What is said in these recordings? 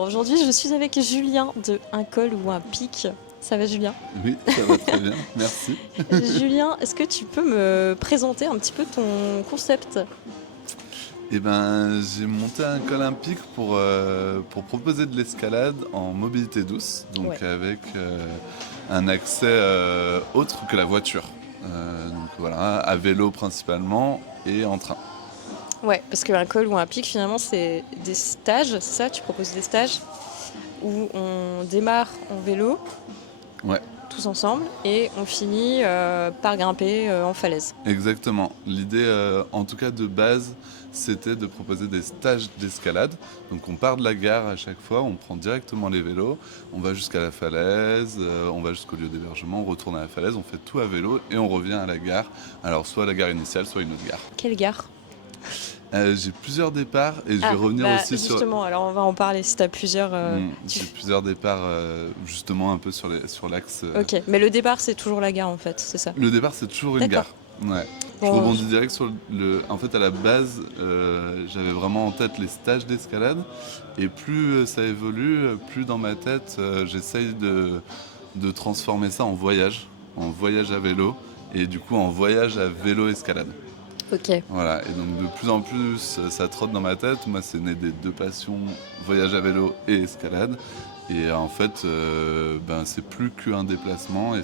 Aujourd'hui, je suis avec Julien de Un col ou un pic. Ça va, Julien? Oui, ça va très bien, merci. Julien, est-ce que tu peux me présenter un petit peu ton concept? J'ai monté un col olympique pour proposer de l'escalade en mobilité douce, donc Ouais. avec un accès autre que la voiture. Donc voilà, à vélo principalement et en train. Ouais, parce qu'un col ou un pic, finalement, c'est des stages, c'est ça? Tu proposes des stages où on démarre en vélo, Ouais, tous ensemble, et on finit par grimper en falaise. exactement. L'idée, en tout cas de base, c'était de proposer des stages d'escalade. Donc on part de la gare à chaque fois, on prend directement les vélos, on va jusqu'à la falaise, on va jusqu'au lieu d'hébergement, on retourne à la falaise, on fait tout à vélo et on revient à la gare. Alors soit à la gare initiale, soit une autre gare. Quelle gare? J'ai plusieurs départs et je vais Ah, revenir bah aussi sur... justement, alors on va en parler si t'as plusieurs... J'ai plusieurs départs justement un peu sur l'axe. Ok, mais le départ, c'est toujours la gare, en fait, c'est ça? Le départ, c'est toujours une D'accord. gare. Ouais. Je Bon, rebondis direct sur le. En fait, à la base, j'avais vraiment en tête les stages d'escalade. Et plus ça évolue, plus dans ma tête, j'essaye de transformer ça en voyage à vélo. Et du coup, en voyage à vélo-escalade. ok. Voilà. Et donc, de plus en plus, ça trotte dans ma tête. Moi, c'est né des deux passions, voyage à vélo et escalade. Et en fait, c'est plus qu'un déplacement et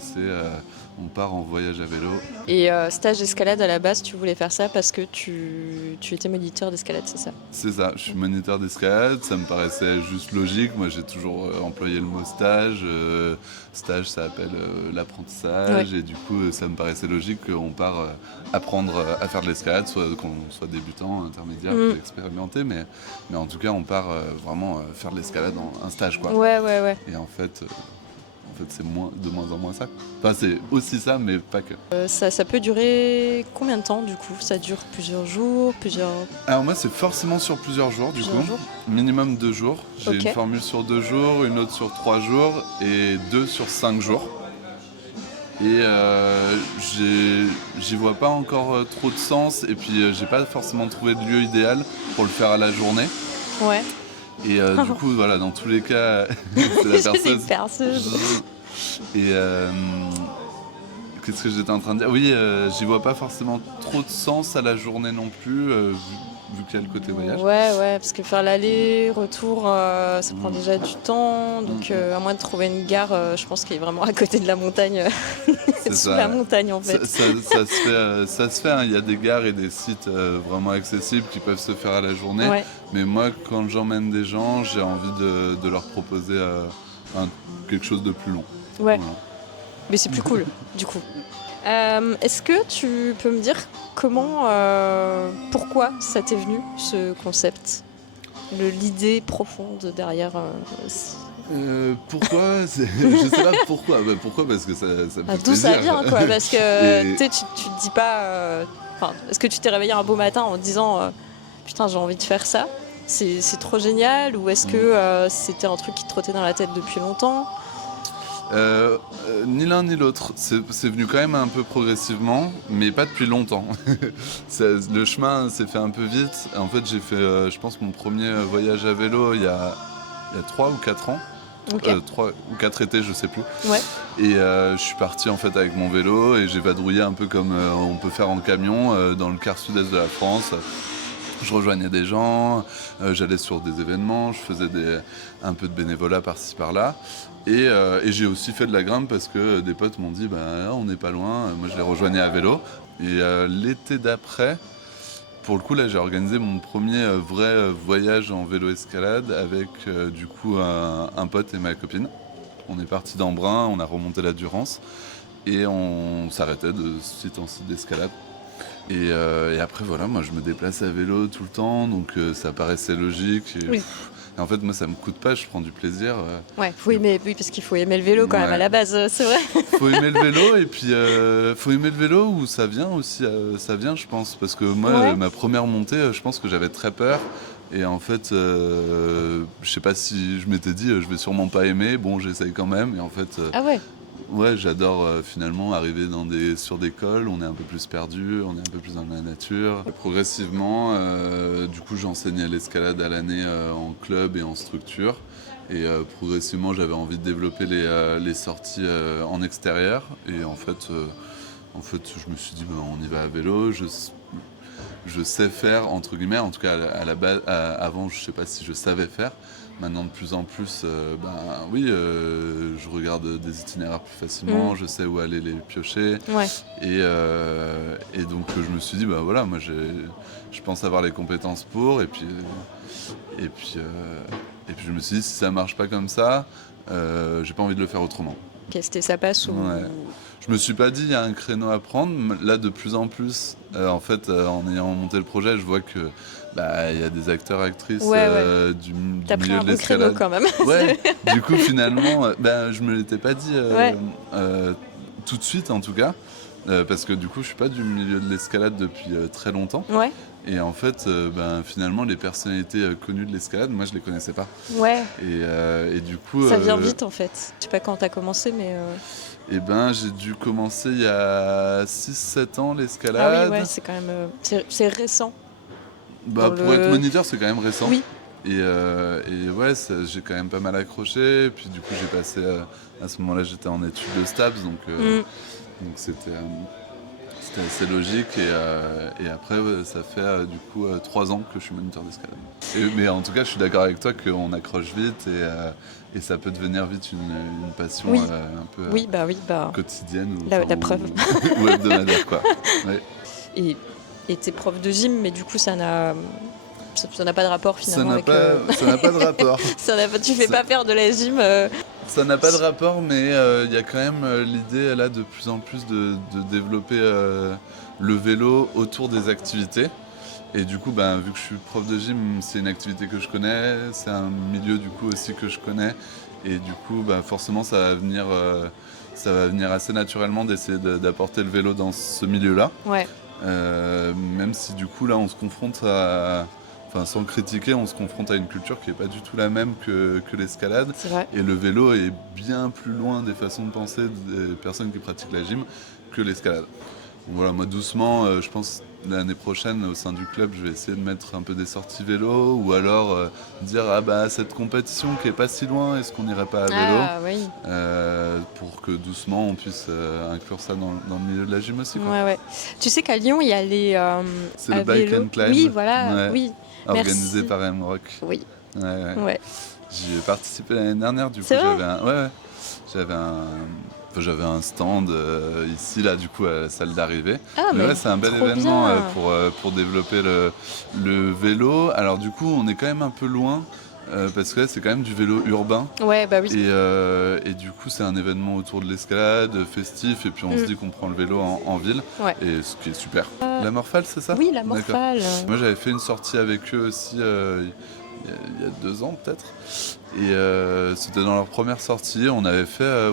on part en voyage à vélo. Et stage d'escalade, à la base, tu voulais faire ça parce que tu étais moniteur d'escalade, c'est ça? C'est ça, je suis moniteur d'escalade, ça me paraissait juste logique. Moi, j'ai toujours employé le mot stage. Stage, ça appelle l'apprentissage. Ouais. Et du coup, ça me paraissait logique qu'on part apprendre à faire de l'escalade, soit qu'on soit débutant, intermédiaire, plus expérimenté. Mais en tout cas, on part vraiment faire de l'escalade en un stage, quoi. Ouais, ouais, ouais. Et en fait, c'est de moins en moins ça. Enfin, c'est aussi ça, mais pas que. Ça peut durer combien de temps, du coup? Ça dure plusieurs jours, Alors moi, c'est forcément sur plusieurs jours, du plusieurs coup. jours? Minimum 2 jours. J'ai Ok. une formule sur 2 jours, une autre sur 3 jours et 2 sur 5 jours. Et j'y vois pas encore trop de sens. Et puis, j'ai pas forcément trouvé de lieu idéal pour le faire à la journée. Ouais. Et du coup, voilà, dans tous les cas, c'est la J'ai des personne. perceuses. Et qu'est-ce que j'étais en train de dire? Oui, j'y vois pas forcément trop de sens à la journée non plus, vu qu'il y a le côté voyage. Ouais, ouais, parce que faire l'aller-retour, ça prend déjà du temps. Donc, à moins de trouver une gare, je pense qu'il est vraiment à côté de la montagne, C'est sous ça, la ouais. montagne, en fait. Ça se fait, hein. Il y a des gares et des sites vraiment accessibles qui peuvent se faire à la journée. Ouais. Mais moi, quand j'emmène des gens, j'ai envie de leur proposer quelque chose de plus long. Ouais. Voilà. Mais c'est plus cool, du coup. Est-ce que tu peux me dire pourquoi ça t'est venu, ce concept? L'idée profonde derrière... Pourquoi Je sais pas pourquoi. Pourquoi? Parce que ça me fait D'où plaisir. ça vient, quoi? Parce que Et- tu sais, tu te dis pas... est-ce que tu t'es réveillé un beau matin en te disant putain, j'ai envie de faire ça? C'est trop génial? Ou est-ce que c'était un truc qui te trottait dans la tête depuis longtemps? Ni l'un ni l'autre. C'est venu quand même un peu progressivement, mais pas depuis longtemps. Le chemin s'est fait un peu vite. En fait, j'ai fait, je pense, mon premier voyage à vélo il y a 3 ou 4 ans. Ok. 3 ou 4 étés, je sais plus. Ouais. Et je suis parti en fait avec mon vélo et j'ai vadrouillé un peu comme on peut faire en camion dans le quart sud-est de la France. Je rejoignais des gens, j'allais sur des événements, je faisais un peu de bénévolat par-ci par-là. Et j'ai aussi fait de la grimpe parce que des potes m'ont dit on n'est pas loin. Moi je les rejoignais à vélo. Et l'été d'après, pour le coup là j'ai organisé mon premier vrai voyage en vélo-escalade avec du coup un pote et ma copine. On est parti d'Embrun, on a remonté la Durance et on s'arrêtait de site en site d'escalade. Et après voilà, moi je me déplace à vélo tout le temps, donc ça paraissait logique. Oui. Et en fait moi ça me coûte pas, je prends du plaisir. Ouais, oui, parce qu'il faut aimer le vélo quand même à la base, c'est vrai. Faut aimer le vélo et puis faut aimer le vélo où ça vient aussi, ça vient je pense. Parce que moi ma première montée, je pense que j'avais très peur. Et en fait, je sais pas si je m'étais dit je vais sûrement pas aimer, bon j'essaye quand même. Et en fait, Ah ouais. Ouais, j'adore finalement arriver sur des cols, on est un peu plus perdu, on est un peu plus dans la nature. Et progressivement, du coup, j'enseignais l'escalade à l'année en club et en structure. Et progressivement, j'avais envie de développer les sorties en extérieur. Et en fait, je me suis dit, ben, on y va à vélo. Je sais faire, entre guillemets, en tout cas à la base, avant, je sais pas si je savais faire. Maintenant, de plus en plus, oui, je regarde des itinéraires plus facilement, je sais où aller les piocher. Ouais. Et donc, je me suis dit, bah voilà, moi, je pense avoir les compétences pour. Et puis, je me suis dit, si ça marche pas comme ça, j'ai pas envie de le faire autrement. Qu'est-ce que ça passe ou... Ouais. Je me suis pas dit il y a un créneau à prendre. Là, de plus en plus, en fait, en ayant monté le projet, je vois que il y a des acteurs, actrices du T'as pris milieu un de bon créneau l'escalade. quand même. Ouais. Du coup, finalement, je me l'étais pas dit Ouais. tout de suite, en tout cas, parce que du coup, je suis pas du milieu de l'escalade depuis très longtemps. Ouais. Et en fait, finalement, les personnalités connues de l'escalade, moi, je les connaissais pas. Ouais. Et du coup, Ça vient vite en fait. Je sais pas quand t'as commencé, mais. j'ai dû commencer il y a 6-7 ans Ah l'escalade. oui, ouais, c'est quand même. C'est récent. Pour être moniteur, c'est quand même récent. Oui. Et ouais, j'ai quand même pas mal accroché. Et puis du coup, j'ai passé. À ce moment-là, j'étais en études de STAPS, donc c'était assez logique. Et après, ça fait du coup 3 ans que je suis moniteur d'escalade. Mais en tout cas, je suis d'accord avec toi qu'on accroche vite et ça peut devenir vite une passion un peu quotidienne la preuve. ou hebdomadaire, quoi. Ouais. Et t'es prof de gym, mais du coup, ça n'a pas de rapport finalement avec... Ça n'a pas de rapport. Tu fais pas faire de la gym. Ça n'a pas de rapport, mais il y a quand même l'idée là de plus en plus de développer le vélo autour des activités. Et du coup, vu que je suis prof de gym, c'est une activité que je connais, c'est un milieu du coup aussi que je connais. Et du coup, forcément, ça va venir assez naturellement d'essayer d'apporter le vélo dans ce milieu-là. Ouais. Même si du coup, là, on se confronte à... Enfin, sans critiquer, on se confronte à une culture qui n'est pas du tout la même que l'escalade. C'est vrai. Et le vélo est bien plus loin des façons de penser des personnes qui pratiquent la gym que l'escalade. Donc voilà, moi doucement, je pense l'année prochaine au sein du club, je vais essayer de mettre un peu des sorties vélo ou alors dire cette compétition qui est pas si loin, est-ce qu'on n'irait pas à vélo oui. pour que doucement on puisse inclure ça dans le milieu de la gym aussi, quoi. Ouais. Tu sais qu'à Lyon, il y a les c'est le bike and climb. Oui, voilà, oui. Organisé par M-Rock. Oui. Ouais. J'y ai participé l'année dernière, du coup j'avais un stand ici, là, du coup, à la salle d'arrivée. Mais c'est un bel événement pour développer le vélo. Alors, du coup, on est quand même un peu loin, parce que là, c'est quand même du vélo urbain. Ouais, oui. Et du coup, c'est un événement autour de l'escalade, festif, et puis on se dit qu'on prend le vélo en ville, et ce qui est super. La Morphale, c'est ça ? Oui, la Morphale. Moi, j'avais fait une sortie avec eux aussi il y a 2 ans peut-être, et c'était dans leur première sortie. On avait fait,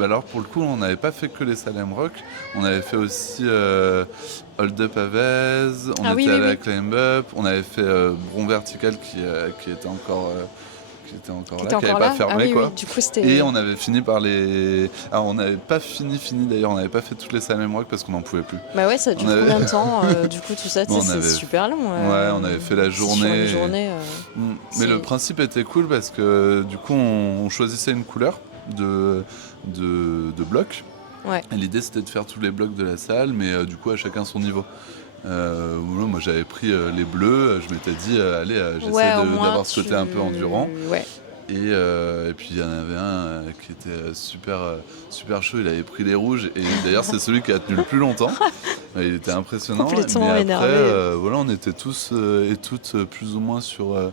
alors pour le coup, on n'avait pas fait que les Salem Rock, on avait fait aussi Hold Up à Vèze, on était allé à Climb Up, on avait fait Bron Vertical qui était encore là, qui n'avait pas fermé, quoi. Oui, du coup, et on avait fini par les... Alors on n'avait pas fini d'ailleurs, on n'avait pas fait toutes les Salem Rock parce qu'on n'en pouvait plus. Ça a duré combien de temps du coup tout ça, c'est super long. On avait fait la journée. Mais le principe était cool parce que du coup on choisissait une couleur de bloc. Ouais. Et l'idée c'était de faire tous les blocs de la salle, mais du coup à chacun son niveau. Moi j'avais pris les bleus, je m'étais dit allez j'essaie d'avoir ce côté un peu endurant. Ouais. Et puis il y en avait un qui était super chaud, il avait pris les rouges, et d'ailleurs c'est celui qui a tenu le plus longtemps. Il était impressionnant. Complètement mais après énervé. on était tous et toutes plus ou moins sur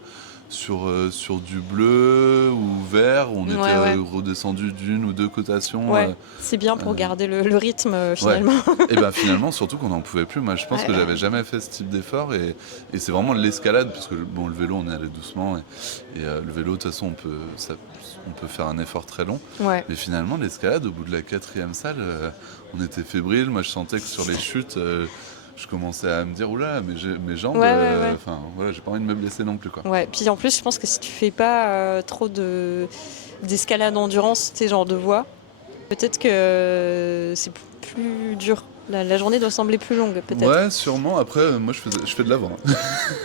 du bleu ou vert, on était redescendu d'1 ou 2 cotations. C'est bien pour garder le rythme finalement. Et finalement, surtout qu'on n'en pouvait plus. Moi je pense que j'avais jamais fait ce type d'effort, et c'est vraiment l'escalade, parce que le vélo on est allé doucement, et le vélo de toute façon on peut faire un effort très long. Mais finalement l'escalade, au bout de la 4e salle, on était fébrile. Moi je sentais que sur les chutes, je commençais à me dire oula, mais mes jambes, j'ai pas envie de me blesser non plus, quoi. Puis en plus je pense que si tu fais pas trop d'escalade endurance, genre de voie, Peut-être que c'est plus dur. La journée doit sembler plus longue, peut-être. Ouais, sûrement. Après, moi, je fais de l'avant.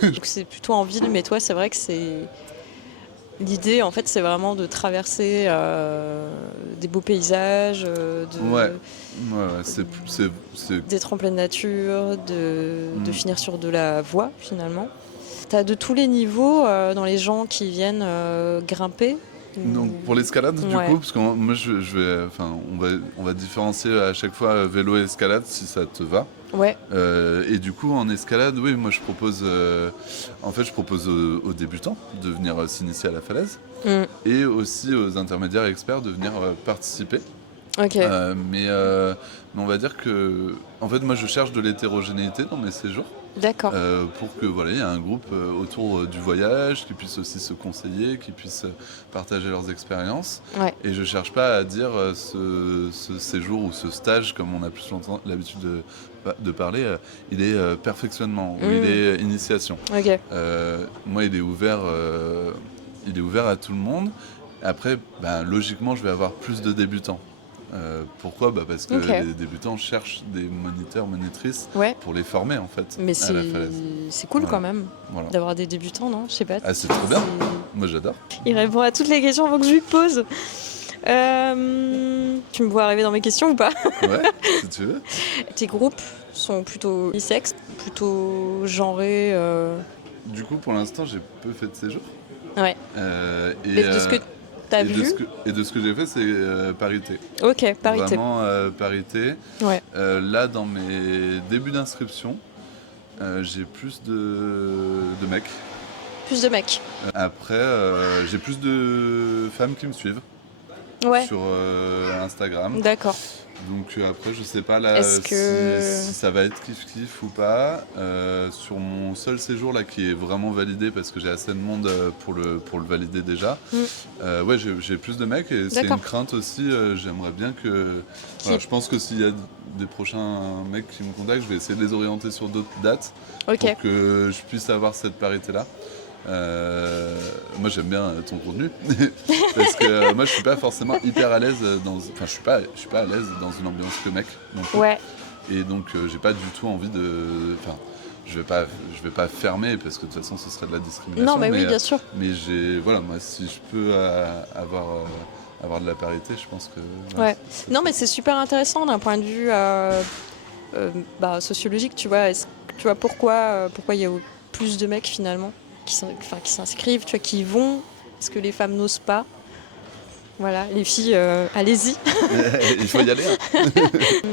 Donc c'est plutôt en ville, mais toi, c'est vrai que c'est... L'idée, en fait, c'est vraiment de traverser des beaux paysages, Ouais, d'être en pleine nature, de finir sur de la voie, finalement. T'as de tous les niveaux dans les gens qui viennent grimper. Donc pour l'escalade du Ouais. coup, parce que moi je vais, enfin on va différencier à chaque fois vélo et escalade si ça te va. Ouais, Et du coup en escalade, oui, moi je propose, en fait je propose aux débutants de venir s'initier à la falaise Mm. et aussi aux intermédiaires et experts de venir participer. Ok, Mais on va dire que, en fait moi je cherche de l'hétérogénéité dans mes séjours. d'accord. Pour que voilà, il y ait un groupe autour du voyage, qui puisse aussi se conseiller, qui puisse partager leurs expériences. Ouais. Et je cherche pas à dire ce séjour ou ce stage, comme on a plus longtemps l'habitude de parler, il est perfectionnement ou il est initiation. Ok. Moi, il est ouvert à tout le monde. Après, ben, logiquement, je vais avoir plus de débutants. Pourquoi ? Parce que Ok. les débutants cherchent des moniteurs, monitrices Ouais. pour les former en fait Mais à la falaise. c'est cool Voilà. quand même Voilà. d'avoir des débutants, non? Je sais pas. Ah, c'est trop bien. Moi j'adore. Il répond à toutes les questions avant que je lui pose. Tu me vois arriver dans mes questions ou pas? Ouais, si tu veux. Tes groupes sont plutôt unisexes, plutôt genrés. Du coup, pour l'instant, j'ai peu fait de séjour. Ouais. Et De ce que t'as et de vu? de ce que j'ai fait, c'est parité. Ok, parité. Vraiment parité. Ouais. Là, dans mes débuts d'inscription, j'ai plus de mecs. Plus de mecs. Après, j'ai plus de femmes qui me suivent Ouais. sur Instagram. D'accord. Donc après, je sais pas là Est-ce que- si ça va être kiff-kiff ou pas. Sur mon seul séjour là, qui est vraiment validé parce que j'ai assez de monde pour le valider déjà. Ouais, j'ai plus de mecs et c'est D'accord. une crainte aussi. J'aimerais bien que. Voilà, je pense que s'il y a des prochains mecs qui me contactent, je vais essayer de les orienter sur d'autres dates Ok. pour que je puisse avoir cette parité là. Moi j'aime bien ton contenu parce que moi je suis pas forcément hyper à l'aise enfin je suis pas à l'aise dans une ambiance que mec non plus. Ouais. Et donc j'ai pas du tout envie enfin je vais pas fermer parce que de toute façon ce serait de la discrimination. Non, mais oui, bien sûr. Mais voilà, moi si je peux avoir de la parité, je pense que Ouais. c'est Non, mais c'est super intéressant d'un point de vue sociologique, tu vois. Tu vois pourquoi il y a plus de mecs finalement qui s'inscrivent, tu vois, qui y vont, parce que les femmes n'osent pas. Voilà, les filles, allez-y. il faut y aller. Hein.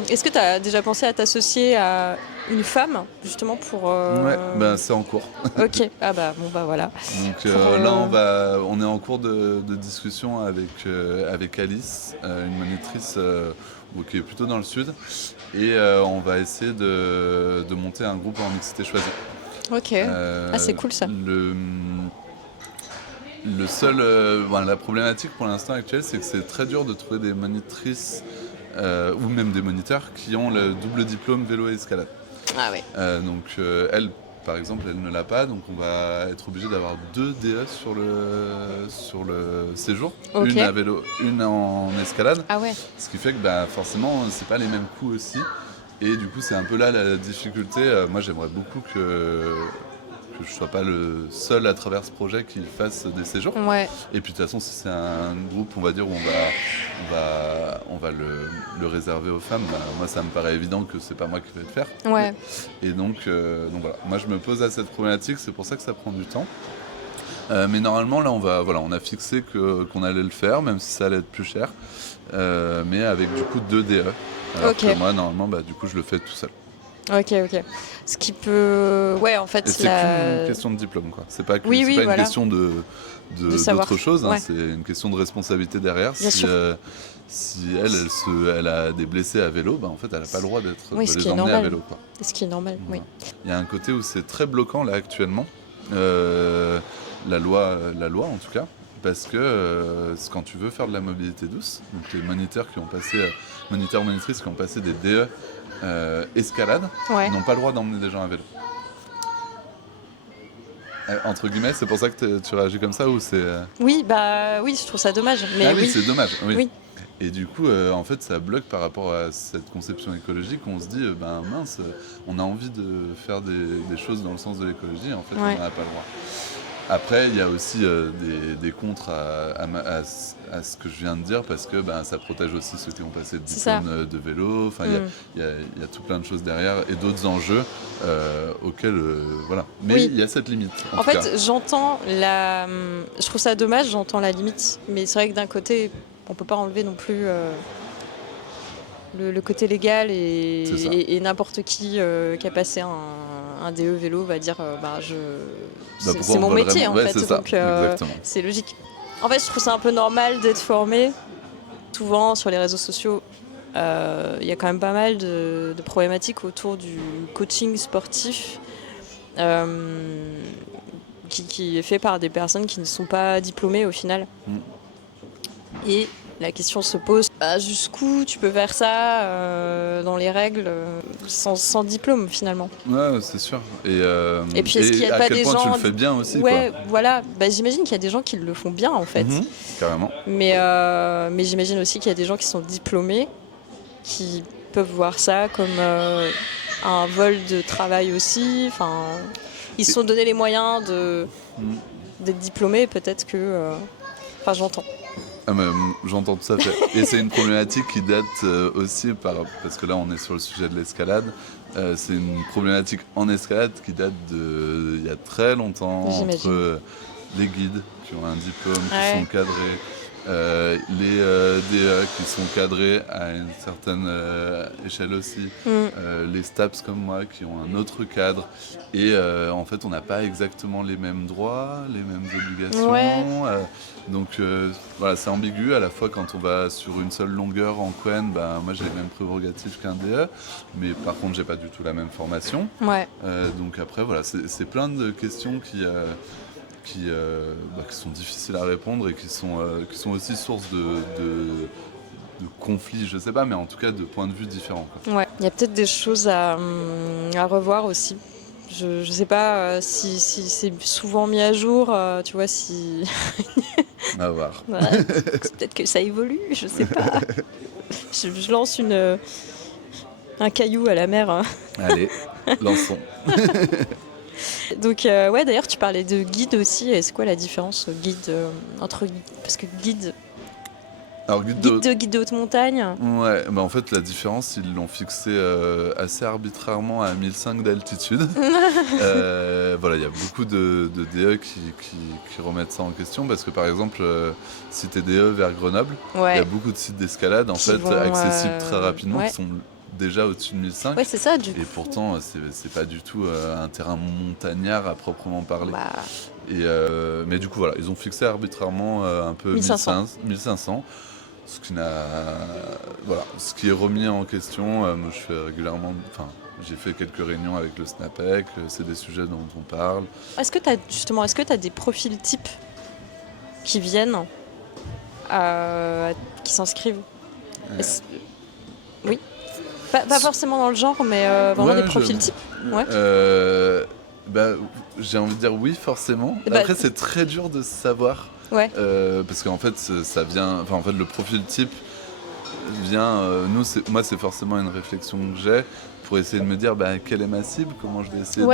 Est-ce que tu as déjà pensé à t'associer à une femme, justement, pour... Ouais, ben c'est en cours. Ok, ah bah bon bah voilà. Donc Pour, là, on est en cours de discussion avec Alice, une monitrice qui est plutôt dans le sud, et on va essayer de monter un groupe en mixité choisie. Ok, c'est cool ça. Le seul, la problématique pour l'instant actuelle, c'est que c'est très dur de trouver des monitrices ou même des moniteurs qui ont le double diplôme vélo et escalade. Ah ouais. Donc elle, par exemple, elle ne l'a pas, donc on va être obligé d'avoir 2 DE sur le séjour, Ok. une à vélo, une en escalade, Ah ouais. ce qui fait que forcément c'est pas les mêmes coûts aussi, et du coup c'est un peu là la difficulté. Moi j'aimerais beaucoup que je sois pas le seul à travers ce projet qui fasse des séjours. Ouais. Et puis de toute façon, si c'est un groupe, on va dire, où on va le réserver aux femmes, moi ça me paraît évident que c'est pas moi qui vais le faire. Ouais. Et donc voilà, moi je me pose à cette problématique, c'est pour ça que ça prend du temps. Mais normalement là on a fixé qu'on allait le faire, même si ça allait être plus cher, mais avec du coup 2 DE. Alors que moi normalement du coup je le fais tout seul. Ok. Ce qui peut... Ouais, en fait, Et c'est qu'une question de diplôme, quoi. C'est pas, Oui, pas voilà. une question savoir. d'autre chose, hein. Ouais. C'est une question de responsabilité derrière. Bien sûr. Si elle a des blessés à vélo, en fait, elle n'a pas le droit de ce les qui est emmener à normal. vélo, quoi. Ce qui est normal, oui. Il y a un côté où c'est très bloquant, là, actuellement. La loi, en tout cas. Parce que quand tu veux faire de la mobilité douce, donc les moniteurs, monitrices qui ont passé des DE escalade, n'ont pas le droit d'emmener des gens à vélo. Entre guillemets, c'est pour ça que tu réagis comme ça ou c'est... Oui, je trouve ça dommage. Mais oui, c'est dommage. Oui. Et du coup, en fait, ça bloque par rapport à cette conception écologique. On se dit, mince, on a envie de faire des choses dans le sens de l'écologie, en fait, on n'en a pas le droit. Après, il y a aussi des contres à ce que je viens de dire, parce que ça protège aussi ceux qui ont passé le diplôme de vélo. Enfin, il y a tout plein de choses derrière et d'autres enjeux auxquels, voilà. Mais il y a cette limite. En fait, j'entends je trouve ça dommage, j'entends la limite. Mais c'est vrai que d'un côté, on peut pas enlever non plus le côté légal et n'importe qui a passé un DE vélo va dire c'est mon métier en fait, donc c'est logique. En fait, je trouve ça un peu normal d'être formé. Souvent sur les réseaux sociaux, il y a quand même pas mal de problématiques autour du coaching sportif qui est fait par des personnes qui ne sont pas diplômées au final. Et la question se pose, jusqu'où tu peux faire ça dans les règles sans diplôme finalement. Ouais, c'est sûr. Et puis est-ce qu'il n'y a pas des gens... tu le fais bien aussi voilà. J'imagine qu'il y a des gens qui le font bien en fait. Carrément. Mais j'imagine aussi qu'il y a des gens qui sont diplômés, qui peuvent voir ça comme un vol de travail aussi. Enfin, ils se sont donné les moyens d'être diplômés, peut-être que... Enfin, j'entends. J'entends tout à fait. Et c'est une problématique qui date aussi, parce que là on est sur le sujet de l'escalade, c'est une problématique en escalade qui date il y a très longtemps, entre les guides qui ont un diplôme, qui sont cadrés, les DE qui sont cadrés à une certaine échelle aussi, les STAPS comme moi qui ont un autre cadre, et en fait on n'a pas exactement les mêmes droits, les mêmes obligations. Donc voilà, c'est ambigu. À la fois quand on va sur une seule longueur en Quen, moi j'ai les mêmes prérogatives qu'un DE, mais par contre j'ai pas du tout la même formation. Donc après voilà, c'est plein de questions qui sont difficiles à répondre et qui sont aussi source de conflits, je sais pas, mais en tout cas de points de vue différents. Ouais, il y a peut-être des choses à revoir aussi. Je sais pas si c'est souvent mis à jour, tu vois, si... À voir. Peut-être que ça évolue, je sais pas. Je lance un caillou à la mer. Hein. Allez, lançons. Donc d'ailleurs tu parlais de guide aussi, et c'est quoi la différence entre guide, parce que guide... Alors, guide de haute montagne. Ouais, en fait la différence ils l'ont fixé assez arbitrairement à 1005 d'altitude. Voilà, il y a beaucoup de DE qui remettent ça en question, parce que par exemple si t'es DE vers Grenoble, il y a beaucoup de sites d'escalade en fait accessibles très rapidement qui sont déjà au-dessus de 1005. Ouais, c'est ça, et pourtant c'est pas du tout un terrain montagnard à proprement parler. Mais du coup voilà, ils ont fixé arbitrairement un peu 1500. Ce qui est remis en question. Moi je fais régulièrement, j'ai fait quelques réunions avec le SNAPEC, c'est des sujets dont on parle. Est-ce que tu as des profils types qui viennent, qui s'inscrivent Oui. Pas forcément dans le genre, mais vraiment des profils types. J'ai envie de dire oui, forcément. Après, c'est très dur de savoir. Parce qu'en fait, ça vient. Enfin, en fait, le profil type vient. Moi, c'est forcément une réflexion que j'ai pour essayer de me dire quelle est ma cible, comment je vais essayer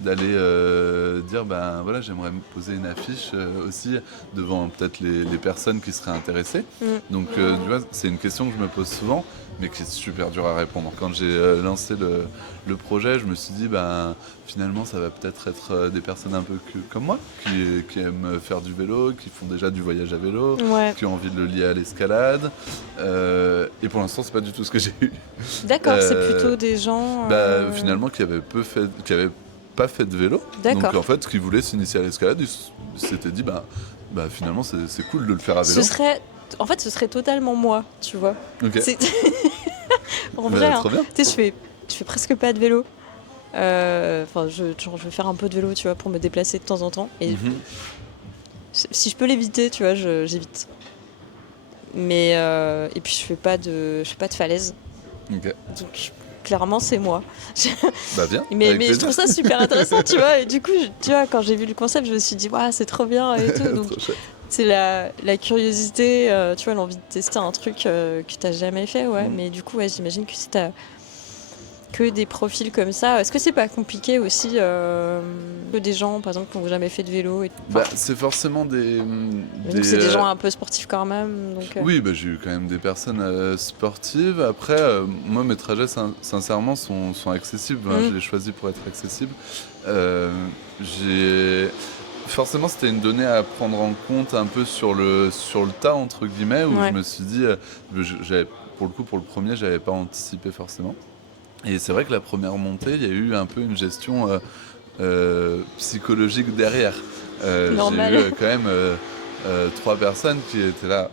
d'aller dire voilà, j'aimerais me poser une affiche aussi devant peut-être les personnes qui seraient intéressées. Donc, tu vois, c'est une question que je me pose souvent, mais qui est super dur à répondre. Quand j'ai lancé le projet, je me suis dit finalement ça va peut-être être des personnes un peu comme moi, qui aiment faire du vélo, qui font déjà du voyage à vélo, qui ont envie de le lier à l'escalade. Et pour l'instant c'est pas du tout ce que j'ai eu. D'accord, c'est plutôt des gens finalement qui avaient pas fait de vélo. Donc en fait qui voulaient s'initier à l'escalade, ils s'étaient dit finalement c'est cool de le faire à vélo. Ce serait totalement moi, tu vois. Okay. En vrai, trop bien. Tu sais, je fais presque pas de vélo. Je vais faire un peu de vélo, tu vois, pour me déplacer de temps en temps. Et si je peux l'éviter, tu vois, j'évite. Mais et puis je fais pas de falaise. Okay. Donc clairement c'est moi. Bien. Mais je trouve ça super intéressant, tu vois. Et du coup, tu vois, quand j'ai vu le concept, je me suis dit c'est trop bien et tout. Donc C'est la curiosité, tu vois, l'envie de tester un truc que t'as jamais fait, ouais. Mais du coup, j'imagine que si t'as que des profils comme ça, est-ce que c'est pas compliqué aussi que des gens, par exemple, qui n'ont jamais fait de vélo c'est forcément des c'est des gens un peu sportifs quand même. Donc, Oui, j'ai eu quand même des personnes sportives. Après, moi, mes trajets, sincèrement, sont accessibles. Je les choisis pour être accessibles. Forcément, c'était une donnée à prendre en compte un peu sur le tas, entre guillemets, où je me suis dit, pour le premier, j'avais pas anticipé forcément. Et c'est vrai que la première montée, il y a eu un peu une gestion psychologique derrière. J'ai eu quand même 3 personnes qui étaient là.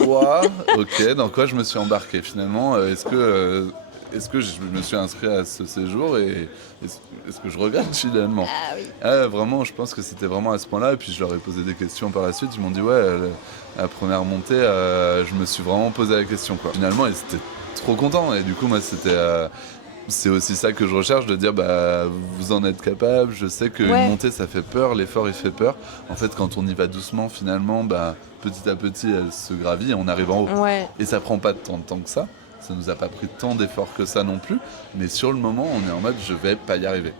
Wow, ok, dans quoi je me suis embarqué finalement est-ce que je me suis inscrit à ce séjour et est-ce que je regrette finalement? Ah oui. Vraiment, je pense que c'était vraiment à ce point-là. Et puis je leur ai posé des questions par la suite. Ils m'ont dit la première montée, je me suis vraiment posé la question, quoi. Finalement, ils étaient trop contents. Et du coup, moi, c'est aussi ça que je recherche, de dire vous en êtes capable. Je sais qu'une montée, ça fait peur, l'effort il fait peur. En fait, quand on y va doucement, finalement, petit à petit, elle se gravit et on arrive en haut. Et ça prend pas tant de temps que ça. Ça nous a pas pris tant d'efforts que ça non plus. Mais sur le moment, on est en mode je vais pas y arriver.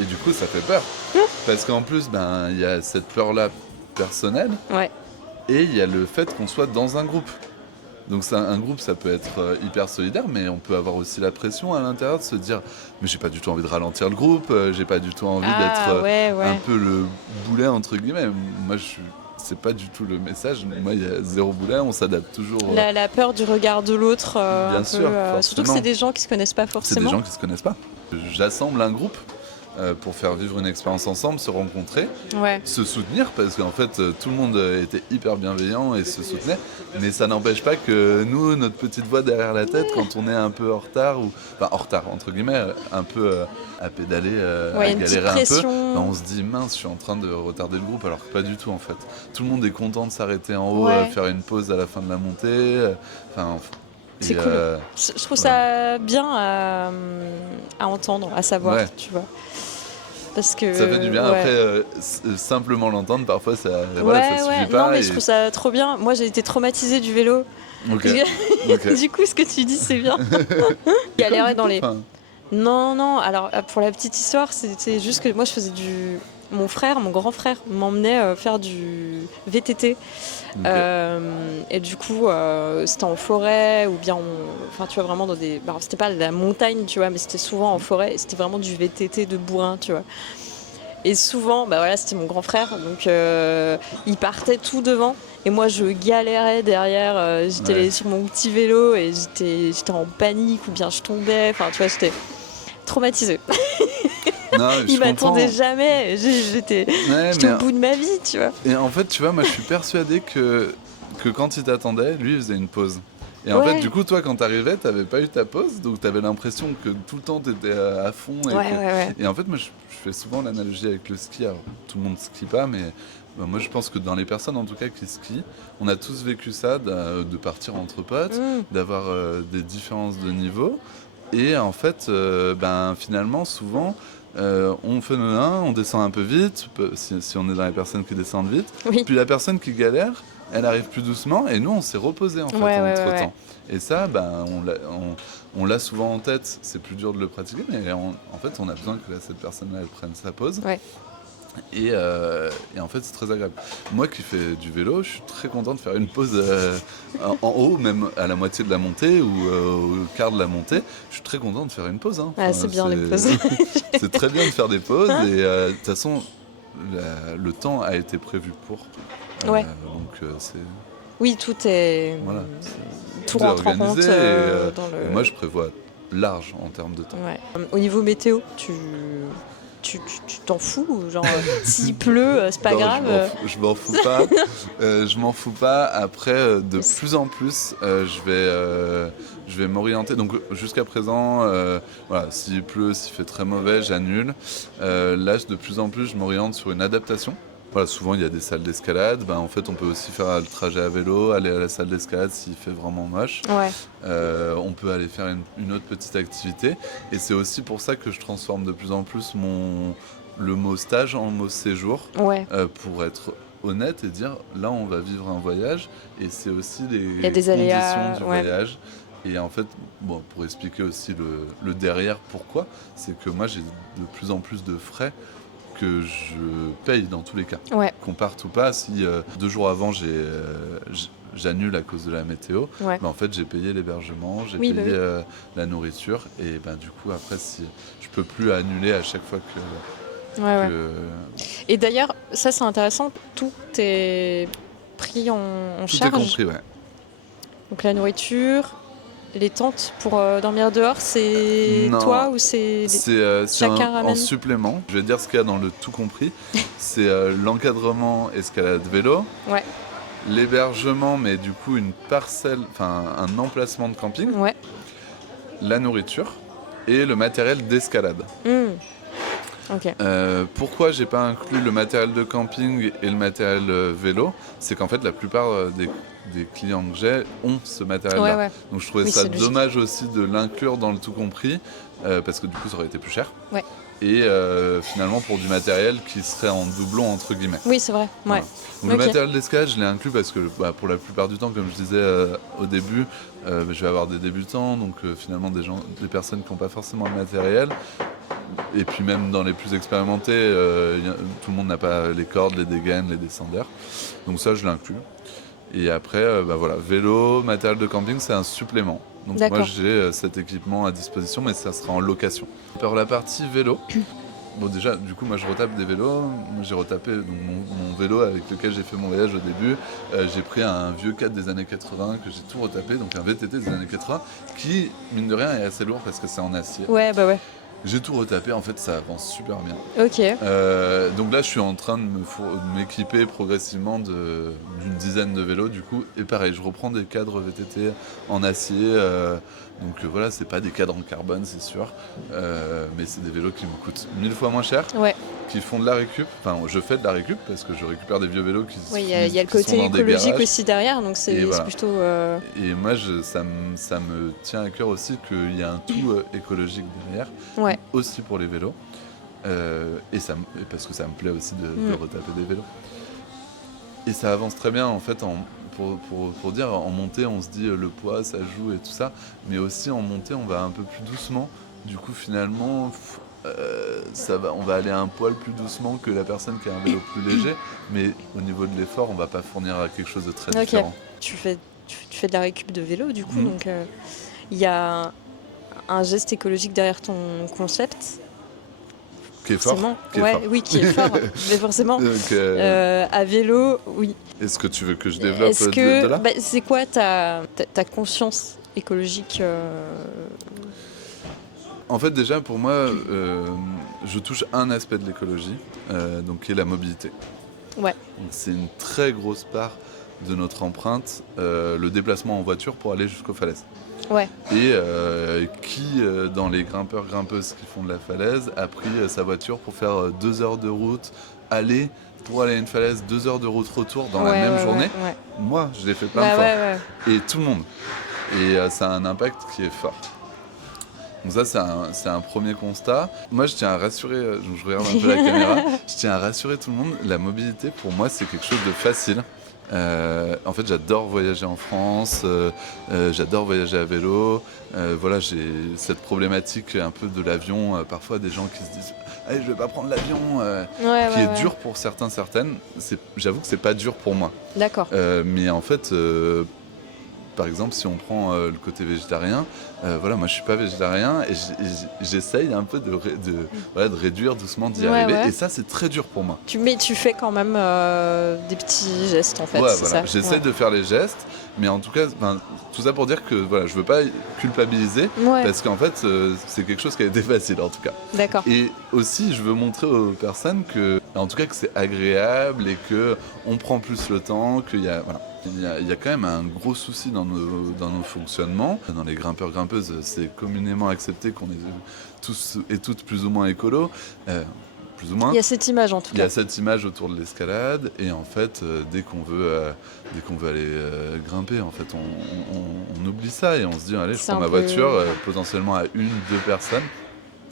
Et du coup, ça fait peur. Parce qu'en plus, il y a cette peur-là personnelle. Et il y a le fait qu'on soit dans un groupe. Donc un groupe, ça peut être hyper solidaire, mais on peut avoir aussi la pression à l'intérieur de se dire mais j'ai pas du tout envie de ralentir le groupe, j'ai pas du tout envie d'être un peu le boulet entre guillemets. Moi, c'est pas du tout le message. Moi, il y a zéro boulet, on s'adapte toujours. La peur du regard de l'autre. Bien sûr, surtout que c'est des gens qui se connaissent pas forcément. C'est des gens qui se connaissent pas. J'assemble un groupe pour faire vivre une expérience ensemble, se rencontrer, se soutenir, parce qu'en fait tout le monde était hyper bienveillant et se soutenait, mais ça n'empêche pas que nous, notre petite voix derrière la tête, quand on est un peu en retard, en retard entre guillemets, un peu à pédaler, à galérer un peu, on se dit mince, je suis en train de retarder le groupe, alors que pas du tout en fait. Tout le monde est content de s'arrêter en haut, faire une pause à la fin de la montée, c'est cool. Je trouve ça bien à entendre, à savoir, tu vois. Parce que, ça fait du bien. Après, simplement l'entendre, parfois ça suffit pas. Non, mais je trouve ça trop bien. Moi, j'ai été traumatisée du vélo. Du coup, ce que tu dis, c'est bien. Galérer dans les... Non. Alors, pour la petite histoire, c'était juste que moi, je faisais mon grand frère, m'emmenait faire du VTT. Et du coup, c'était en forêt ou bien, tu vois, vraiment dans des... c'était pas la montagne, tu vois, mais c'était souvent en forêt. Et c'était vraiment du VTT de bourrin, tu vois. Et souvent, c'était mon grand frère, donc il partait tout devant. Et moi, je galérais derrière. J'étais sur mon petit vélo et j'étais en panique ou bien je tombais. Enfin, tu vois, j'étais traumatisée. Non, il m'attendait jamais. J'étais au bout de ma vie, tu vois. Et en fait, tu vois, moi, je suis persuadée que quand il t'attendait, lui, il faisait une pause. Et en fait, du coup, toi, quand t'arrivais, t'avais pas eu ta pause, donc t'avais l'impression que tout le temps t'étais à fond. Et en fait, moi, je fais souvent l'analogie avec le ski. Alors, tout le monde skie pas, mais moi, je pense que dans les personnes, en tout cas, qui skient, on a tous vécu ça, de partir entre potes, d'avoir des différences de niveau. Et en fait, finalement, souvent, on fait on descend un peu vite, si on est dans les personnes qui descendent vite. Puis la personne qui galère, elle arrive plus doucement et nous on s'est reposé en fait entre temps. Et ça, on l'a souvent en tête, c'est plus dur de le pratiquer, mais en fait on a besoin que cette personne-là elle prenne sa pause. Et en fait c'est très agréable. Moi qui fais du vélo, je suis très content de faire une pause en haut, même à la moitié de la montée ou au quart de la montée. Je suis très content de faire une pause. C'est bien les pauses. C'est très bien de faire des pauses et de toute façon le temps a été prévu pour. Donc c'est... Oui, tout est... Voilà, tout rentre en compte. Et moi je prévois large en termes de temps. Au niveau météo, tu t'en fous, genre s'il pleut, c'est pas grave. Je m'en fous pas. Je m'en fous pas. Après, de plus en plus, je vais m'orienter. Donc jusqu'à présent, s'il pleut, s'il fait très mauvais, j'annule. Là, de plus en plus, je m'oriente sur une adaptation. Voilà, souvent il y a des salles d'escalade. En fait, on peut aussi faire le trajet à vélo, aller à la salle d'escalade s'il fait vraiment moche. On peut aller faire une autre petite activité. Et c'est aussi pour ça que je transforme de plus en plus le mot stage en mot séjour, pour être honnête et dire là on va vivre un voyage et c'est aussi les conditions aléas, du voyage. Et en fait, pour expliquer aussi le derrière pourquoi, c'est que moi j'ai de plus en plus de frais que je paye dans tous les cas. Qu'on parte ou pas, si 2 jours avant j'annule à cause de la météo, en fait j'ai payé l'hébergement, j'ai payé la nourriture et du coup après si je peux plus annuler à chaque fois que... Et d'ailleurs, ça c'est intéressant, tout est pris en charge. Tout est compris, ouais. Donc la nourriture, les tentes pour dormir dehors, c'est toi ou c'est chacun ramène en supplément. Je vais dire ce qu'il y a dans le tout compris. C'est l'encadrement escalade vélo, l'hébergement, mais du coup une parcelle, enfin un emplacement de camping, la nourriture et le matériel d'escalade. Pourquoi j'ai pas inclus le matériel de camping et le matériel vélo, c'est qu'en fait la plupart des clients que j'ai ont ce matériel-là. Donc je trouvais ça dommage aussi de l'inclure dans le tout compris, parce que du coup ça aurait été plus cher. Et finalement pour du matériel qui serait en doublon entre guillemets. Oui, c'est vrai. Voilà. Donc le matériel d'escalade, je l'ai inclus parce que pour la plupart du temps, comme je disais au début, je vais avoir des débutants, donc finalement des personnes qui n'ont pas forcément le matériel. Et puis même dans les plus expérimentés, tout le monde n'a pas les cordes, les dégaines, les descendeurs. Donc ça, je l'inclus. Et après, vélo, matériel de camping, c'est un supplément. Donc moi, j'ai cet équipement à disposition, mais ça sera en location. Pour la partie vélo, déjà, du coup, moi, je retape des vélos. Moi, j'ai retapé mon vélo avec lequel j'ai fait mon voyage au début. J'ai pris un vieux 4 des années 80 que j'ai tout retapé, donc un VTT des années 80, qui, mine de rien, est assez lourd parce que c'est en acier. J'ai tout retapé, en fait ça avance super bien. Donc là je suis en train de m'équiper progressivement d'une dizaine de vélos du coup. Et pareil, je reprends des cadres VTT en acier. Donc voilà, c'est pas des cadres en carbone c'est sûr. Mais c'est des vélos qui me coûtent 1000 fois moins cher. Qui font de la récup. Enfin je fais de la récup parce que je récupère des vieux vélos qui il y a le côté écologique aussi derrière. Donc c'est plutôt... Et moi ça me tient à cœur aussi qu'il y a un tout écologique derrière. Aussi pour les vélos et parce que ça me plaît aussi de retaper des vélos et ça avance très bien en fait pour dire en montée on se dit le poids ça joue et tout ça, mais aussi en montée on va un peu plus doucement, du coup finalement on va aller un poil plus doucement que la personne qui a un vélo plus léger, mais au niveau de l'effort on va pas fournir quelque chose de très différent. Tu fais de la récup de vélo du coup, donc il y a un geste écologique derrière ton concept qui est fort. Oui, qui est fort, mais forcément. Donc, à vélo, oui. Est-ce que tu veux que je développe de là c'est quoi ta conscience écologique En fait, déjà, pour moi, je touche un aspect de l'écologie, donc qui est la mobilité. Donc, c'est une très grosse part de notre empreinte, le déplacement en voiture pour aller jusqu'aux falaises. Et qui, dans les grimpeurs-grimpeuses qui font de la falaise, a pris sa voiture pour faire 2 heures de route, pour aller à une falaise, 2 heures de route retour dans la même journée. Moi, je l'ai fait plein de fois. Et tout le monde. Et ça a un impact qui est fort. Donc ça, c'est un premier constat. Moi, je tiens à rassurer, je regarde un peu la caméra, je tiens à rassurer tout le monde, la mobilité, pour moi, c'est quelque chose de facile. En fait, j'adore voyager en France, j'adore voyager à vélo. Voilà, j'ai cette problématique un peu de l'avion. Parfois, des gens qui se disent hey, « je vais pas prendre l'avion », qui est dur pour certaines. J'avoue que c'est pas dur pour moi. D'accord. Mais en fait... par exemple, si on prend le côté végétarien, moi je suis pas végétarien et j'essaye un peu de réduire doucement, d'y arriver. Et ça, c'est très dur pour moi. Mais tu fais quand même des petits gestes en fait. J'essaye de faire les gestes, mais en tout cas, tout ça pour dire que je veux pas culpabiliser parce qu'en fait, c'est quelque chose qui a été facile en tout cas. D'accord. Et aussi, je veux montrer aux personnes que c'est agréable et que on prend plus le temps, qu'il y a Il y a quand même un gros souci dans nos fonctionnements. Dans les grimpeurs-grimpeuses, c'est communément accepté qu'on est tous et toutes plus ou moins écolos. Plus ou moins. Il y a cette image en tout cas. Il y a cette image autour de l'escalade et en fait, dès qu'on veut aller grimper, en fait, on oublie ça et on se dit allez, je prends ma voiture potentiellement à 1-2 personnes.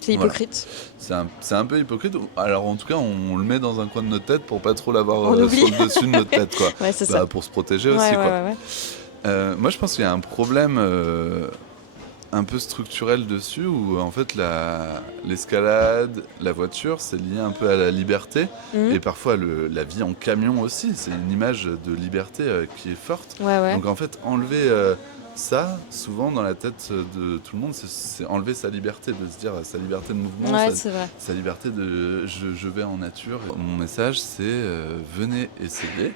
C'est hypocrite. Voilà. C'est un peu hypocrite. Alors en tout cas, on le met dans un coin de notre tête pour pas trop l'avoir sur le dessus de notre tête, quoi. Ouais, c'est ça. Pour se protéger aussi, quoi. Moi, je pense qu'il y a un problème un peu structurel dessus où en fait l'escalade, la voiture, c'est lié un peu à la liberté et parfois la vie en camion aussi. C'est une image de liberté qui est forte. Donc en fait, enlever ça, souvent dans la tête de tout le monde, c'est enlever sa liberté, de se dire sa liberté de mouvement, sa liberté de je vais en nature. Mon message, c'est venez essayer.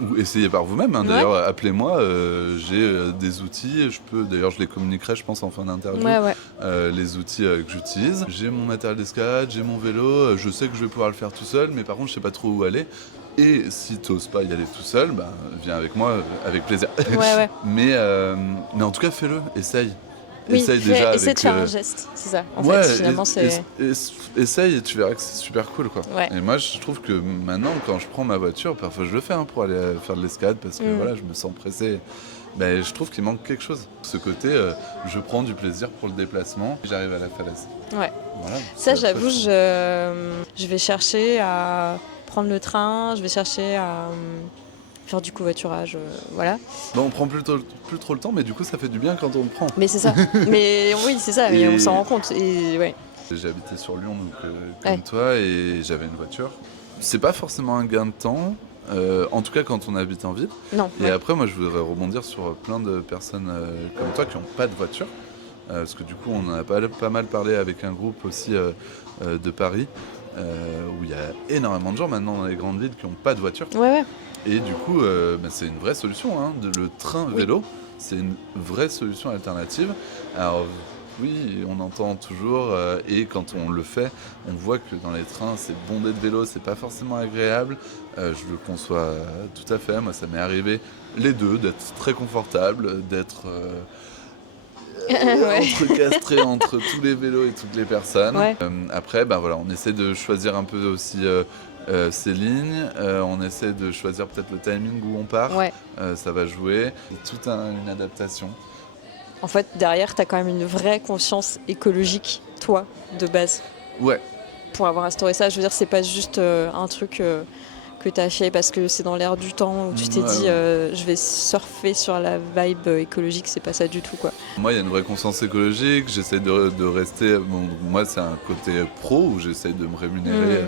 Ou essayez par vous-même, hein. D'ailleurs appelez-moi, j'ai des outils, d'ailleurs je les communiquerai je pense en fin d'interview, les outils que j'utilise. J'ai mon matériel d'escalade, j'ai mon vélo, je sais que je vais pouvoir le faire tout seul, mais par contre je sais pas trop où aller. Et si t'oses pas y aller tout seul, viens avec moi, avec plaisir. Mais en tout cas fais-le, essaye. Essaye déjà essaie de faire un geste, c'est ça. En fait, finalement, essaye et tu verras que c'est super cool, quoi. Et moi, je trouve que maintenant, quand je prends ma voiture, parfois je le fais pour aller faire de l'escalade parce que je me sens pressé. Mais je trouve qu'il manque quelque chose. Ce côté, je prends du plaisir pour le déplacement, j'arrive à la falaise. Ouais. Voilà, ça, j'avoue, je vais chercher à prendre le train, je vais chercher à faire du covoiturage, voilà. On prend plus trop le temps, mais du coup ça fait du bien quand on le prend. Mais c'est ça. Mais oui, c'est ça, mais on s'en rend compte. Et j'ai habité sur Lyon, donc comme toi, et j'avais une voiture. C'est pas forcément un gain de temps, en tout cas quand on habite en ville. Non. Et après, moi je voudrais rebondir sur plein de personnes comme toi qui n'ont pas de voiture. Parce que du coup on en a pas mal parlé avec un groupe aussi de Paris, où il y a énormément de gens maintenant dans les grandes villes qui n'ont pas de voiture. Et du coup, c'est une vraie solution, hein, le train vélo, c'est une vraie solution alternative. Alors oui, on entend toujours, et quand on le fait, on voit que dans les trains, c'est bondé de vélos, c'est pas forcément agréable. Je le conçois tout à fait, moi ça m'est arrivé les deux, d'être très confortable, d'être entrecastré entre tous les vélos et toutes les personnes. Après, on essaie de choisir un peu aussi ces lignes, on essaie de choisir peut-être le timing où on part, ça va jouer, c'est toute une adaptation. En fait, derrière, tu as quand même une vraie conscience écologique, toi, de base. Pour avoir instauré ça, je veux dire, c'est pas juste un truc que tu as fait parce que c'est dans l'air du temps où tu t'es dit je vais surfer sur la vibe écologique, c'est pas ça du tout, quoi. Moi, il y a une vraie conscience écologique, j'essaie de rester... moi, c'est un côté pro où j'essaie de me rémunérer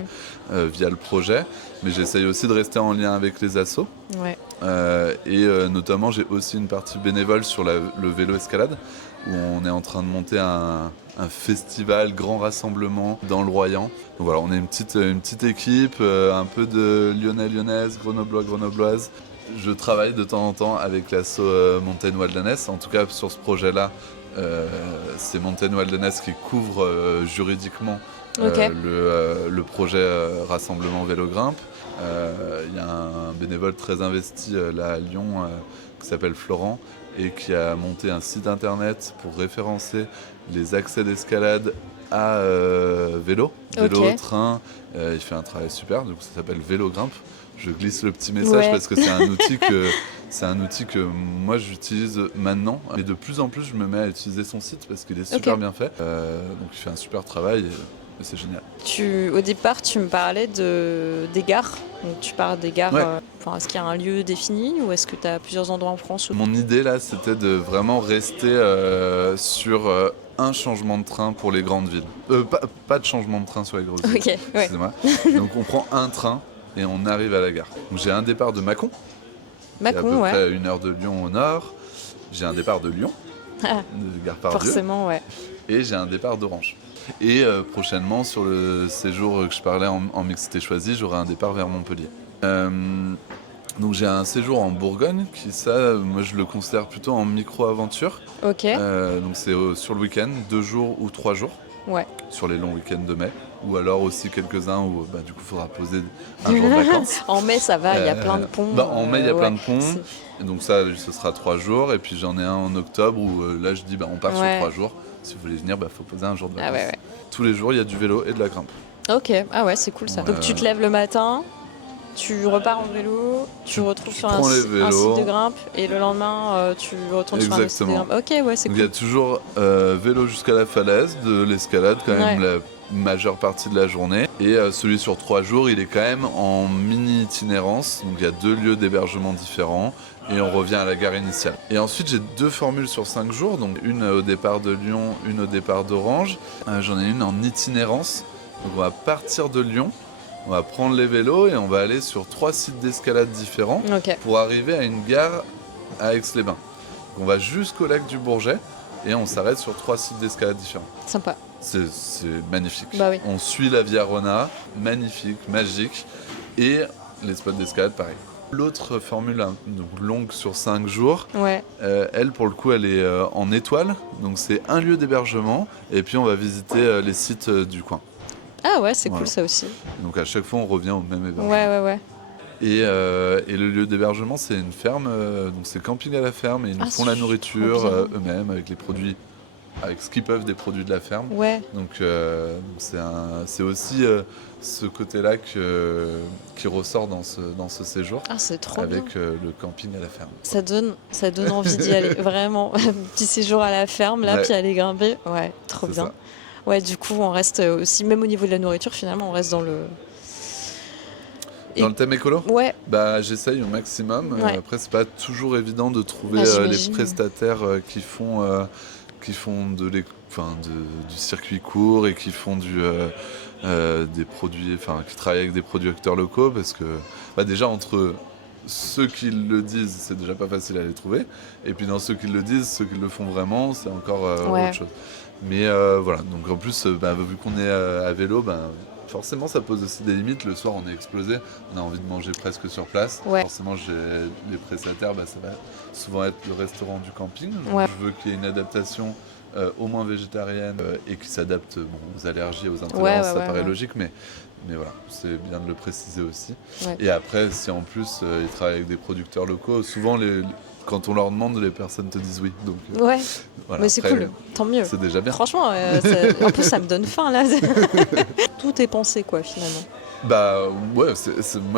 via le projet, mais j'essaie aussi de rester en lien avec les assos. Et notamment, j'ai aussi une partie bénévole sur le vélo escalade, où on est en train de monter un festival, grand rassemblement dans le Royan. Donc voilà, on est une petite équipe, un peu de Lyonnais-Lyonnaises, Grenoblois-Grenobloises. Je travaille de temps en temps avec l'asso Montagne Wilderness. En tout cas, sur ce projet-là, c'est Montagne Wilderness qui couvre juridiquement le projet Rassemblement Vélo Grimpe. Il y a un bénévole très investi là à Lyon qui s'appelle Florent et qui a monté un site internet pour référencer les accès d'escalade à vélo, train. Il fait un travail super, du coup ça s'appelle Vélo Grimpe. Je glisse le petit message parce que c'est un outil que moi j'utilise maintenant. Et de plus en plus je me mets à utiliser son site parce qu'il est super bien fait. Donc il fait un super travail et c'est génial. Au départ tu me parlais des gares. Donc tu parles des gares, est-ce qu'il y a un lieu défini ou est-ce que tu as plusieurs endroits en France Mon idée là c'était de vraiment rester sur un changement de train pour les grandes villes. Pas de changement de train sur les grosses villes. Excusez-moi. Donc on prend un train et on arrive à la gare. Donc j'ai un départ de Mâcon, qui est à peu près 1 heure de Lyon au nord. J'ai un départ de Lyon, de Gare Pardieu. Forcément, Et j'ai un départ d'Orange. Et prochainement, sur le séjour que je parlais en mixité choisie, j'aurai un départ vers Montpellier. Donc j'ai un séjour en Bourgogne, qui moi je le considère plutôt en micro-aventure. Donc c'est sur le week-end, 2 jours ou 3 jours, sur les longs week-ends de mai. Ou alors aussi quelques-uns où du coup il faudra poser un jour de vacances. En mai ça va, il y a plein de ponts. En mai il y a plein de ponts, et donc ça ce sera 3 jours. Et puis j'en ai un en octobre où là je dis on part sur 3 jours. Si vous voulez venir, faut poser un jour de vacances. Tous les jours il y a du vélo et de la grimpe. Ok, c'est cool ça. Donc tu te lèves le matin, tu repars en vélo, tu retrouves sur un site de grimpe et le lendemain tu retournes sur un site de grimpe. Ok, ouais, c'est cool. Il y a toujours vélo jusqu'à la falaise, de l'escalade quand même la majeure partie de la journée. Et celui sur 3 jours, il est quand même en mini-itinérance. Donc il y a 2 lieux d'hébergement différents et on revient à la gare initiale. Et ensuite, j'ai 2 formules sur 5 jours. Donc une au départ de Lyon, une au départ d'Orange. J'en ai une en itinérance. Donc on va partir de Lyon. On va prendre les vélos et on va aller sur 3 sites d'escalade différents pour arriver à une gare à Aix-les-Bains. Donc on va jusqu'au lac du Bourget et on s'arrête sur 3 sites d'escalade différents. Sympa. C'est magnifique. Bah oui. On suit la Via Rona, magnifique, magique. Et les spots d'escalade, pareil. L'autre formule donc longue sur 5 jours, elle pour le coup elle est en étoile. Donc c'est un lieu d'hébergement et puis on va visiter les sites du coin. Ah ouais, c'est cool ça aussi. Donc à chaque fois, on revient au même hébergement. Ouais. Et le lieu d'hébergement, c'est une ferme, donc c'est camping à la ferme, et ils nous font la nourriture eux-mêmes avec les produits, avec ce qu'ils peuvent des produits de la ferme. Ouais. Donc c'est aussi ce côté-là qui ressort dans ce séjour. Ah, c'est trop avec bien. Le camping à la ferme. Ça donne envie d'y aller, vraiment. Petit séjour à la ferme, là, puis aller grimper. Ouais, trop bien. Ça. Ouais, du coup, on reste aussi, même au niveau de la nourriture, finalement, on reste dans le... Dans le thème écolo ? Ouais. Bah, j'essaye au maximum. Ouais. Après, c'est pas toujours évident de trouver les prestataires qui font du circuit court et qui font des produits, qui travaillent avec des produits acteurs locaux, parce que déjà entre ceux qui le disent, c'est déjà pas facile à les trouver. Et puis dans ceux qui le disent, ceux qui le font vraiment, c'est encore autre chose. Mais voilà, donc en plus, vu qu'on est à vélo, forcément ça pose aussi des limites. Le soir, on est explosé, on a envie de manger presque sur place. Ouais. Forcément, les prestataires, ça va souvent être le restaurant du camping. Donc je veux qu'il y ait une adaptation au moins végétarienne et qui s'adapte aux allergies, aux intolérances. Ça paraît logique, mais voilà, c'est bien de le préciser aussi. Ouais. Et après, si en plus ils travaillent avec des producteurs locaux, souvent quand on leur demande, les personnes te disent oui. Donc, voilà, mais c'est cool, tant mieux. C'est déjà bien. Franchement, en plus ça me donne faim là. Tout est pensé quoi finalement. Moi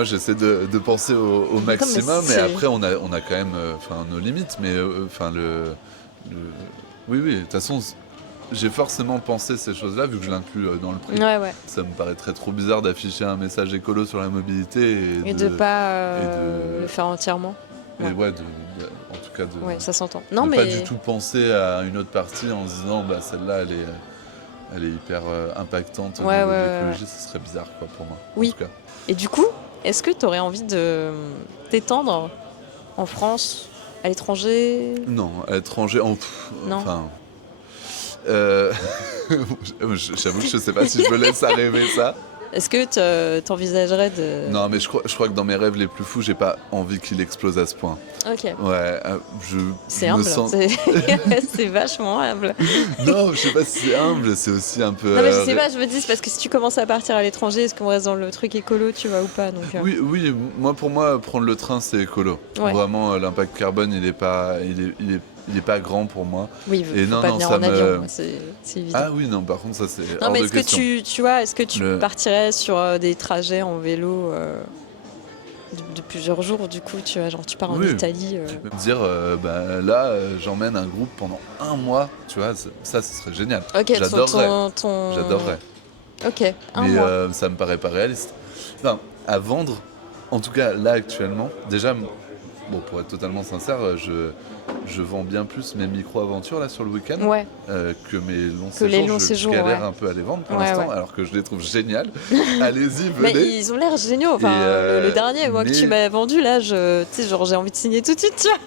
j'essaie de penser au maximum, et après on a quand même nos limites, mais oui, de toute façon j'ai forcément pensé ces choses-là vu que je l'inclus dans le prix. Ouais. Ça me paraîtrait trop bizarre d'afficher un message écolo sur la mobilité et de pas le faire entièrement. Et en tout cas ça s'entend. Pas du tout penser à une autre partie en se disant celle-là elle est hyper impactante au niveau de l'écologie, ce serait bizarre pour moi. Oui. En tout cas. Et du coup, est-ce que tu aurais envie de t'étendre en France, à l'étranger ? Non, à l'étranger, non. J'avoue que je sais pas si je me laisse rêver ça. Est-ce que t'envisagerais de... Non, mais je crois que dans mes rêves les plus fous, j'ai pas envie qu'il explose à ce point. Ok. Ouais, c'est humble, c'est vachement humble. Non, je sais pas si c'est humble, c'est aussi un peu... Non, mais je sais pas, je me dis, c'est parce que si tu commences à partir à l'étranger, est-ce qu'on reste dans le truc écolo, tu vois, ou pas donc, Oui, pour moi, prendre le train, c'est écolo. Ouais. Vraiment, l'impact carbone, il est pas grand pour moi. Oui, il faut pas venir en avion, c'est évident. Ah oui, non, par contre, ça c'est non, mais est-ce que tu vois, est-ce que tu partirais sur des trajets en vélo de plusieurs jours, du coup, tu vois, genre tu pars en Italie Tu peux me dire, là, j'emmène un groupe pendant 1 mois, tu vois, ça ce serait génial. Ok, j'adorerais. J'adorerais. Ok, un mois. Ça me paraît pas réaliste. Enfin, à vendre, en tout cas, là, actuellement, déjà... Bon, pour être totalement sincère, je vends bien plus mes micro-aventures là sur le week-end que mes longs séjours. Je galère un peu à les vendre pour l'instant, alors que je les trouve géniales. Allez-y, venez. Mais ils ont l'air géniaux. Enfin, le dernier, que tu m'as vendu là, j'ai envie de signer tout de suite. Tu vois.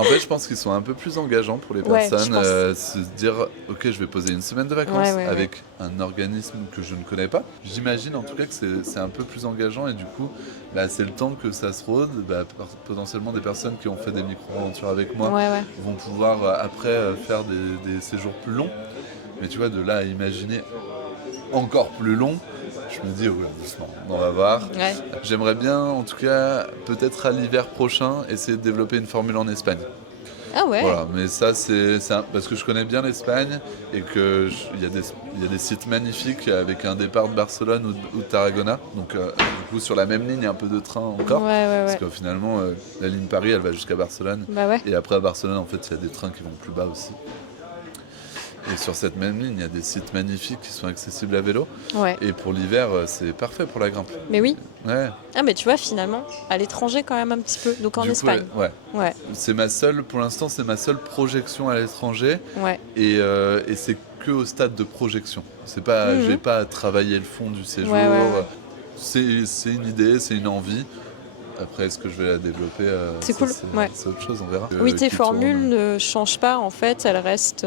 En fait, je pense qu'ils sont un peu plus engageants pour les personnes. Se dire, ok, je vais poser une semaine de vacances avec un organisme que je ne connais pas. J'imagine en tout cas que c'est un peu plus engageant, et du coup, c'est le temps que ça se rôde. Potentiellement des personnes qui ont fait des micro-aventures avec moi vont pouvoir après faire des séjours plus longs. Mais tu vois, de là à imaginer encore plus long, je me dis doucement, on va voir. J'aimerais bien, en tout cas, peut-être à l'hiver prochain, essayer de développer une formule en Espagne. Ah ouais. Voilà, mais ça c'est parce que je connais bien l'Espagne et que il y a des sites magnifiques avec un départ de Barcelone ou de Tarragona. Donc du coup sur la même ligne, il y a un peu de train encore. Parce que finalement la ligne Paris elle va jusqu'à Barcelone. Bah ouais. Et après à Barcelone en fait il y a des trains qui vont plus bas aussi. Et sur cette même ligne, il y a des sites magnifiques qui sont accessibles à vélo. Ouais. Et pour l'hiver, c'est parfait pour la grimpe. Mais oui. Ouais. Ah mais tu vois finalement, à l'étranger quand même un petit peu, donc en Espagne. Ouais. C'est pour l'instant, c'est ma seule projection à l'étranger. Ouais. Et c'est que au stade de projection. C'est pas, j'ai pas travaillé le fond du séjour. Ouais. C'est une idée, c'est une envie. Après, est-ce que je vais la développer c'est cool, c'est autre chose, on verra. Oui, tes formules ne changent pas, en fait, elles restent...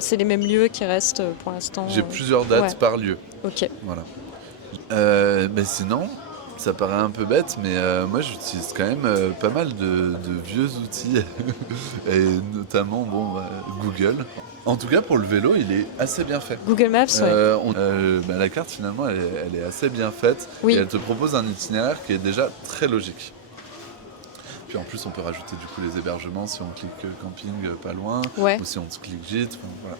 c'est les mêmes lieux qui restent pour l'instant. J'ai plusieurs dates par lieu. Ok. Voilà. Mais sinon, ça paraît un peu bête, mais moi j'utilise quand même pas mal de vieux outils, et notamment Google. En tout cas, pour le vélo, il est assez bien fait. Google Maps, la carte, finalement, elle est assez bien faite. Oui. Et elle te propose un itinéraire qui est déjà très logique. Puis en plus, on peut rajouter du coup les hébergements si on clique camping pas loin, ou si on clique gîte. Voilà.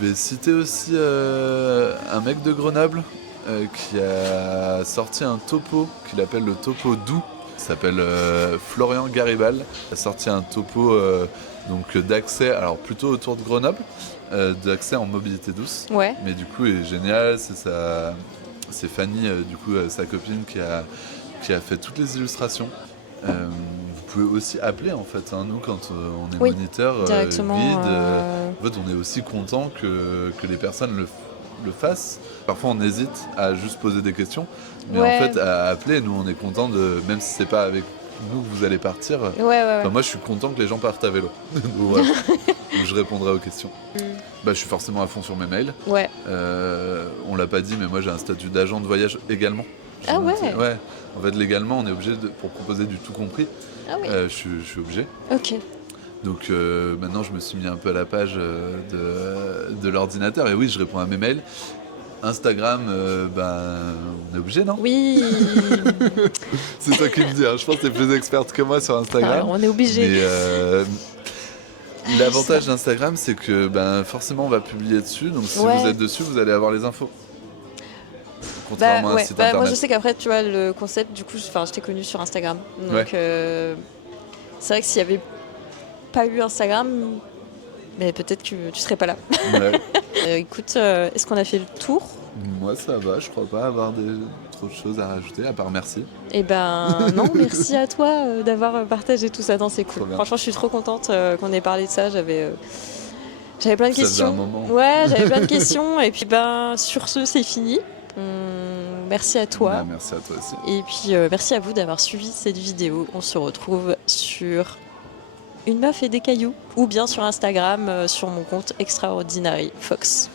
Je vais citer aussi un mec de Grenoble qui a sorti un topo qu'il appelle le topo doux. Il s'appelle Florian Garibal. Il a sorti un topo donc d'accès, alors plutôt autour de Grenoble, d'accès en mobilité douce. Ouais. Mais du coup, il est génial. C'est Fanny, sa copine, qui a fait toutes les illustrations. Vous pouvez aussi appeler en fait, nous quand on est moniteur, guide, en fait, on est aussi content que les personnes le fassent. Parfois on hésite à juste poser des questions, mais en fait à appeler, nous on est content même si c'est pas avec nous que vous allez partir. Moi je suis content que les gens partent à vélo. Donc je répondrai aux questions. Je suis forcément à fond sur mes mails. On l'a pas dit, mais moi j'ai un statut d'agent de voyage également. Ah ouais. Ouais. En fait, légalement, on est obligé pour proposer du tout compris. Ah oui. Je suis obligé. Ok. Donc maintenant, je me suis mis un peu à la page de l'ordinateur. Et oui, je réponds à mes mails. Instagram, on est obligé, non ? Oui. C'est toi qui me dis. Je pense que tu es plus experte que moi sur Instagram. Alors, on est obligé. Mais l'avantage d'Instagram, c'est que forcément, on va publier dessus. Donc si vous êtes dessus, vous allez avoir les infos. Contrairement à un site internet. Moi je sais qu'après tu vois le concept, du coup je t'ai connu sur Instagram, donc c'est vrai que s'il n'y avait pas eu Instagram, mais peut-être que tu serais pas là. Écoute, est-ce qu'on a fait le tour ? Moi ça va, je crois pas avoir trop de choses à rajouter, à part merci. Non, merci à toi d'avoir partagé tout ça, c'est cool. Franchement je suis trop contente qu'on ait parlé de ça, j'avais plein de questions. Ça faisait un moment. J'avais plein de questions, et puis sur ce c'est fini. Merci à toi. Merci à toi aussi. Et puis merci à vous d'avoir suivi cette vidéo. On se retrouve sur Une meuf et des cailloux, ou bien sur Instagram sur mon compte Extraordinary Fox.